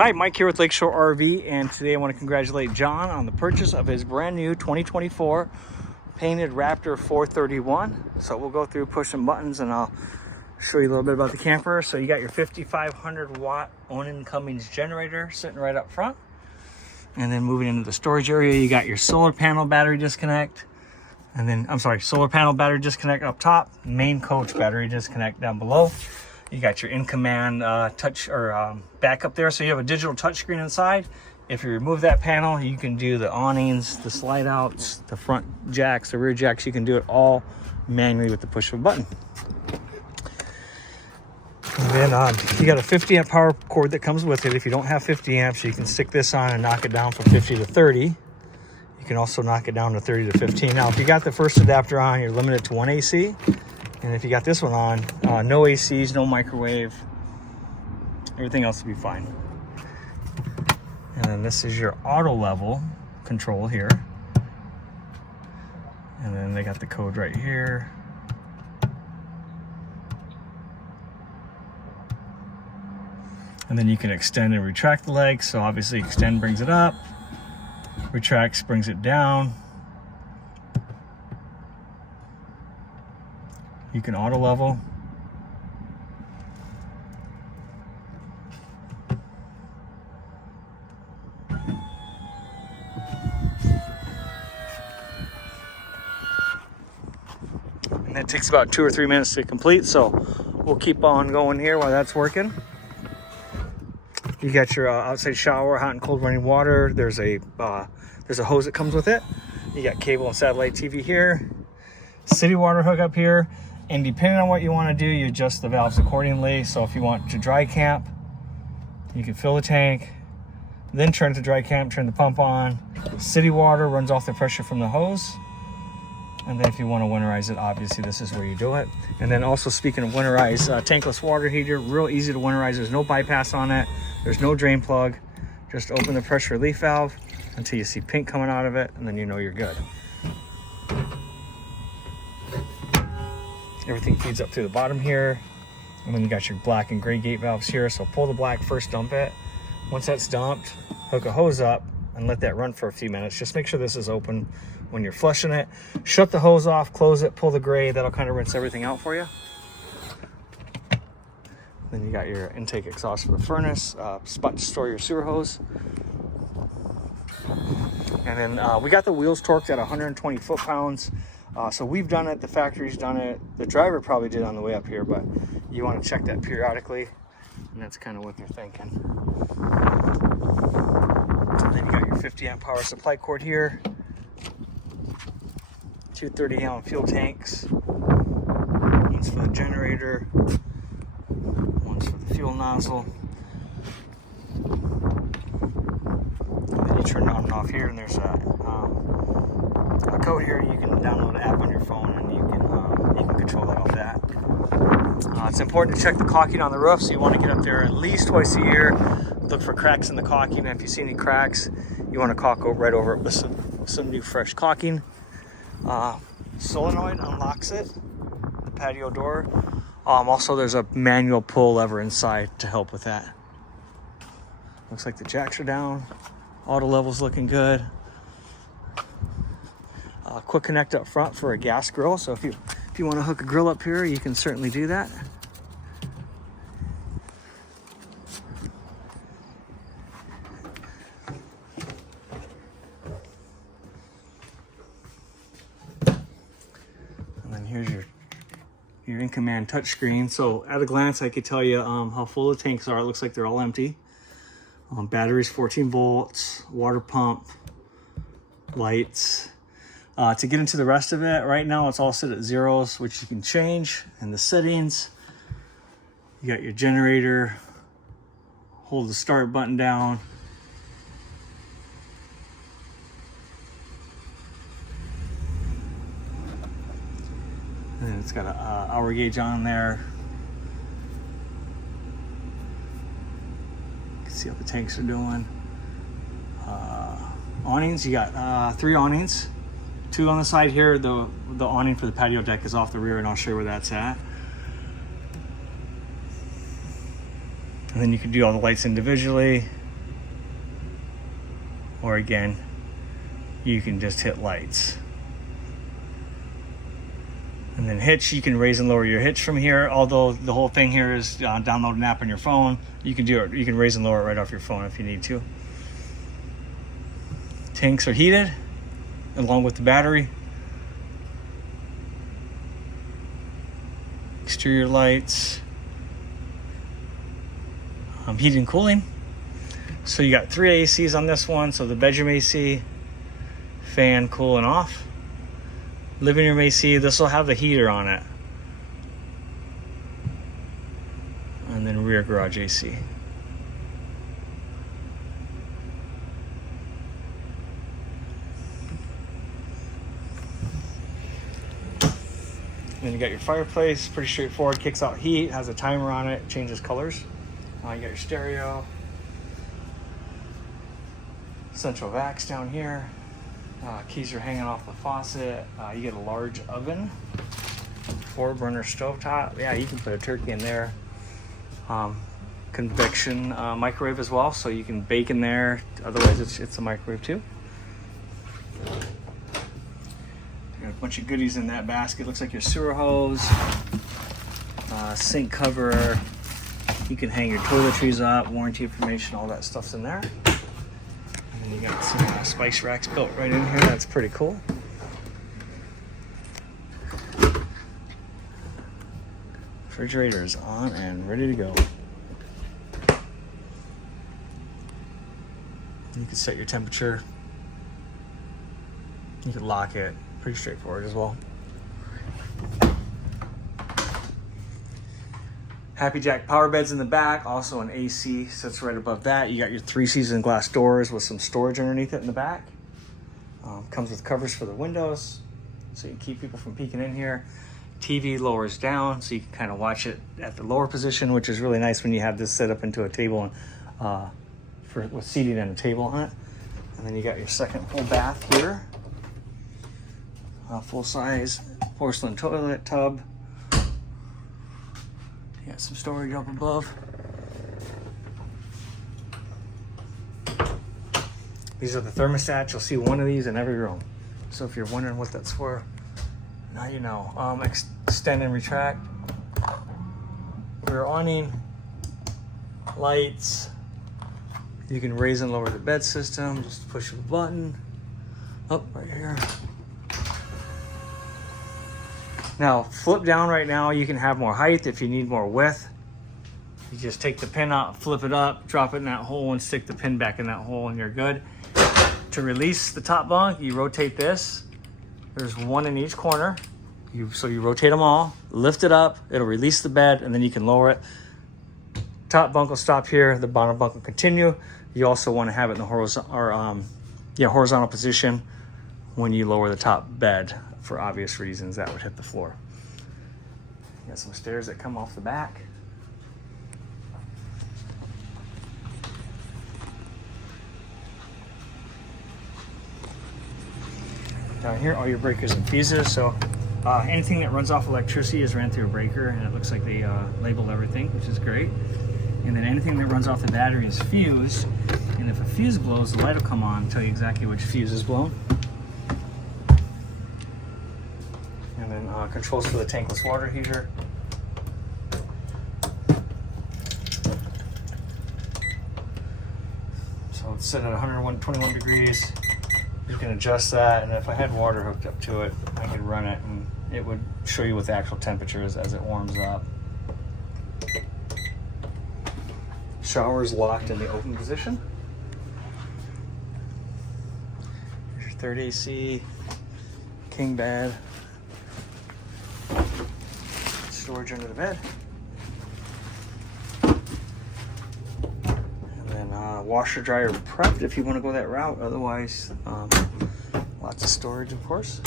Hi, Mike here with Lakeshore RV, and today I want to congratulate John on the purchase of his brand new 2024 painted Raptor 431. So we'll go through, push some buttons, and I'll show you a little bit about the camper. So you got your 5,500 watt Onan Cummins generator sitting right up front. And then moving into the storage area, you got your solar panel battery disconnect. And then, solar panel battery disconnect up top, main coach battery disconnect down below. You got your in-command touch or backup there, so you have a digital touchscreen inside. If you remove that panel, you can do the awnings, the slide outs, the front jacks, the rear jacks. You can do it all manually with the push of a button. And then you got a 50 amp power cord that comes with it. If you don't have 50 amps, you can stick this on and knock it down from 50 to 30. You can also knock it down to 30 to 15. Now, if you got the first adapter on, you're limited to one AC. And if you got this one on, no ACs, no microwave, everything else will be fine. And then this is your auto level control here. And then they got the code right here. And then you can extend and retract the legs. So obviously extend brings it up, retracts brings it down. You can auto level. And that takes about 2 or 3 minutes to complete, so we'll keep on going here while that's working. You got your outside shower, hot and cold running water. There's a hose that comes with it. You got cable and satellite TV here. City water hookup here. And depending on what you want to do, you adjust the valves accordingly. So if you want to dry camp, you can fill the tank, then turn it to dry camp, turn the pump on. City water runs off the pressure from the hose. And then if you want to winterize it, obviously this is where you do it. And then also, speaking of winterize, tankless water heater, real easy to winterize. There's no bypass on it. There's no drain plug. Just open the pressure relief valve until you see pink coming out of it, and then you know you're good. Everything feeds up through the bottom here. And then you got your black and gray gate valves here. So pull the black first, dump it. Once that's dumped, hook a hose up and let that run for a few minutes. Just make sure this is open when you're flushing it. Shut the hose off, close it, pull the gray. That'll kind of rinse everything out for you. Then you got your intake exhaust for the furnace, spot to store your sewer hose. And then we got the wheels torqued at 120 foot-pounds. So we've done it, the factory's done it, the driver probably did on the way up here, but you want to check that periodically, and that's kind of what they're thinking. And then you got your 50 amp power supply cord here, 2 30 gallon fuel tanks, one's for the generator, one's for the fuel nozzle. And then you turn it on and off here, and there's a code here. You can download an app on your phone, and you can control that off that. It's important to check the caulking on the roof, so you want to get up there at least twice a year. Look for cracks in the caulking, and if you see any cracks, you want to caulk right over it with some new fresh caulking. Solenoid unlocks it, the patio door. Also, there's a manual pull lever inside to help with that. Looks like the jacks are down. Auto level's looking good. Quick connect up front for a gas grill. So if you want to hook a grill up here, you can certainly do that. And then here's your in-command touchscreen. So at a glance, I could tell you how full the tanks are. It looks like they're all empty. Batteries 14 volts, water pump, lights. To get into the rest of it, right now it's all set at zeros, which you can change in the settings. You got your generator, hold the start button down. And then it's got an hour gauge on there. You can see how the tanks are doing. Awnings, you got 3 awnings. 2 on the side here. The awning for the patio deck is off the rear, and I'll show you where that's at. And then you can do all the lights individually. or again, you can just hit lights. And then hitch, you can raise and lower your hitch from here. Although the whole thing here is download an app on your phone. You can do it. You can raise and lower it right off your phone if you need to. Tanks are heated along with the battery. Exterior lights. Heating and cooling. So you got 3 ACs on this one. So the bedroom AC, fan cooling off. Living room AC, this will have the heater on it. And then rear garage AC. Then you got your fireplace, pretty straightforward, kicks out heat, has a timer on it, changes colors. You got your stereo. Central vacs down here. Keys are hanging off the faucet. You get a large oven, 4-burner stovetop. Yeah, you can put a turkey in there. Convection microwave as well, so you can bake in there. Otherwise, it's a microwave too. Got a bunch of goodies in that basket. Looks like your sewer hose, sink cover. You can hang your toiletries up, warranty information, all that stuff's in there. And you got some spice racks built right in here. That's pretty cool. Refrigerator is on and ready to go. You can set your temperature. You can lock it. Pretty straightforward as well. Happy Jack power beds in the back, also an AC sits right above that. You got your 3-season glass doors with some storage underneath it in the back. Comes with covers for the windows, so you can keep people from peeking in here. TV lowers down, so you can kind of watch it at the lower position, which is really nice when you have this set up into a table and with seating and a table on it. And then you got your second full bath here. Full-size porcelain toilet tub. You got some storage up above. These are the thermostats. You'll see one of these in every room. So if you're wondering what that's for, now you know. Extend and retract. Rear awning. Lights. You can raise and lower the bed system. Just push a button. Up right here. Now, flip down right now, you can have more height if you need more width. You just take the pin out, flip it up, drop it in that hole, and stick the pin back in that hole, and you're good. To release the top bunk, you rotate this. There's one in each corner. So you rotate them all, lift it up, it'll release the bed, and then you can lower it. Top bunk will stop here, the bottom bunk will continue. You also want to have it in the horizontal position when you lower the top bed. For obvious reasons, that would hit the floor. You got some stairs that come off the back. Down here, all your breakers and fuses. So anything that runs off electricity is ran through a breaker, and it looks like they labeled everything, which is great. And then anything that runs off the battery is fuse. And if a fuse blows, the light will come on and tell you exactly which fuse is blown. And then controls for the tankless water heater. So it's set at 121 degrees. You can adjust that, and if I had water hooked up to it, I could run it and it would show you what the actual temperature is as it warms up. Shower is locked in the open position. Here's your third AC, king bed. Storage under the bed. And then washer dryer prepped if you want to go that route. Otherwise, lots of storage, of course.